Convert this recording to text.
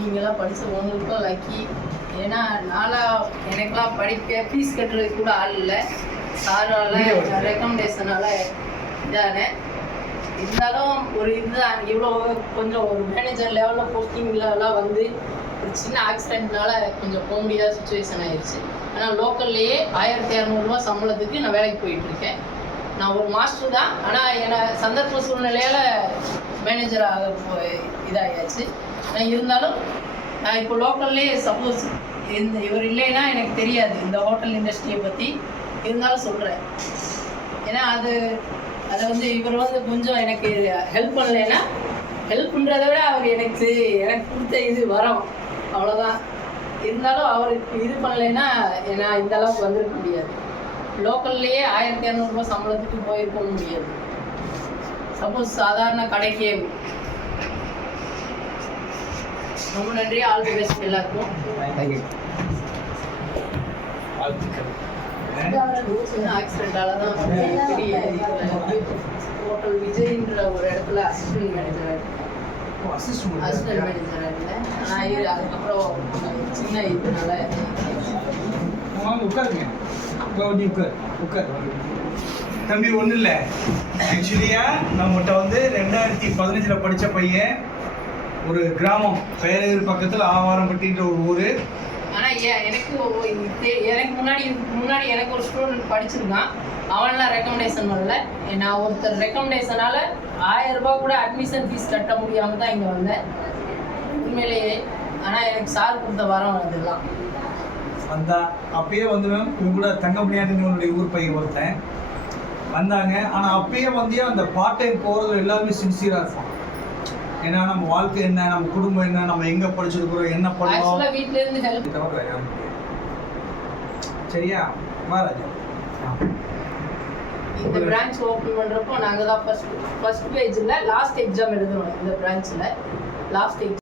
நீங்களாம் படிச்ச உங்களுக்கும் லக்கி ஏன்னா நாளா எனக்கெல்லாம் படிக்க ஃபீஸ் கட்டுறதுக்கு கூட ஆள் இல்லை. சாரால ரெக்கமெண்டேஷனால இதானேன் இருந்தாலும் ஒரு இதுதான் இவ்வளோ கொஞ்சம் ஒரு மேனேஜர் லெவலில் போஸ்டிங்லலாம் வந்து ஒரு சின்ன ஆக்சிடென்ட்னால கொஞ்சம் போக முடியாத சுச்சுவேஷன் ஆயிடுச்சு. ஆனால் லோக்கல்லையே ஆயிரத்தி இரநூறுவா சம்பளத்துக்கு நான் வேலைக்கு போயிட்டு இருக்கேன். நான் ஒரு மாஸ்டர் தான். ஆனால் என்னை சந்தர்ப்ப சூழ்நிலையால் மேனேஜராக போய் இதாகியாச்சு. ஆனால் இருந்தாலும் நான் இப்போ லோக்கல்லே சப்போஸ் இந்த இவர் இல்லைன்னா எனக்கு தெரியாது. இந்த ஹோட்டல் இண்டஸ்ட்ரியை பற்றி இருந்தாலும் சொல்கிறேன் ஏன்னா அது அதை வந்து இவர் வந்து கொஞ்சம் எனக்கு ஹெல்ப் பண்ணலைன்னா ஹெல்ப் பண்ணுறத விட அவர் எனக்கு எனக்கு கொடுத்த இது வரோம். அவ்வளோதான் இருந்தாலும் அவருக்கு இது பண்ணலைன்னா ஏன்னா இந்த அளவுக்கு வந்திருக்க முடியாது. லோக்கல்லையே ஆயிரத்தி இரநூறுபா சம்பளத்துக்கு போயிருக்க முடியாது. சப்போஸ் சாதாரண கடைக்கே ரொம்ப நன்றி. ஆல் தி பெஸ்ட் எல்லாருக்கும். ஆக்சிடென்டால தான் ஹோட்டல் விஜய்ன்ற ஒரு இடத்துல அசிஸ்டன்ட் மேனேஜர் அசிஸ்டன்ட் மேனேஜர் இருந்தேன் இது அதுக்கப்புறம் சின்ன இதுனால உட்காருங்க. உட்கார் உட்கார் உட்கார் தம்பி ஒன்றும் இல்லை. ஆக்சுவலியாக நம்மகிட்ட வந்து ரெண்டாயிரத்தி பதினஞ்சில் படித்த பையன் ஒரு கிராமம் பேரையூர் பக்கத்தில் ஆவாரம்பட்டின்ற ஒரு ஊர். ஆனால் ஏன் எனக்கு எனக்கு முன்னாடி முன்னாடி எனக்கு ஒரு ஸ்டூடெண்ட் படிச்சிருக்கான். அவன்லாம் ரெக்கமெண்டேஷன் வரல. நான் ஒருத்தர் ரெக்கமெண்டேஷனால் ஆயிரம் ரூபாய் கூட அட்மிஷன் ஃபீஸ் கட்ட முடியாமல் தான் இங்கே வந்தேன். உண்மையிலேயே ஆனால் எனக்கு சார் கொடுத்த வரம் அதெல்லாம் வந்தா அப்பயே வந்து மேம் இவங்க கூட தங்கமணியாண்டினுடைய ஊர் பையன் ஒருத்தன் வந்தாங்க. ஆனால் அப்பயே வந்து அந்த பார்ட் டைம் போகிறது எல்லாருமே சின்சியராக இருப்பான். ஏன்னா நம்ம வாழ்க்கை என்ன நம்ம குடும்பம் என்ன நம்ம எங்கே படிச்சிருக்கிறோம் என்ன இது தவிர வேற. சரியா? மகாராஜா இந்த பிரான்ச் ஓப்பன் பண்றப்போ நாங்க தான் ஃபர்ஸ்ட் ஃபர்ஸ்ட் பேஜ்ல லாஸ்ட் எக்ஸாம் எழுதணும் இந்த பிரான்ச்ல லாஸ்ட் எக்ஸாம்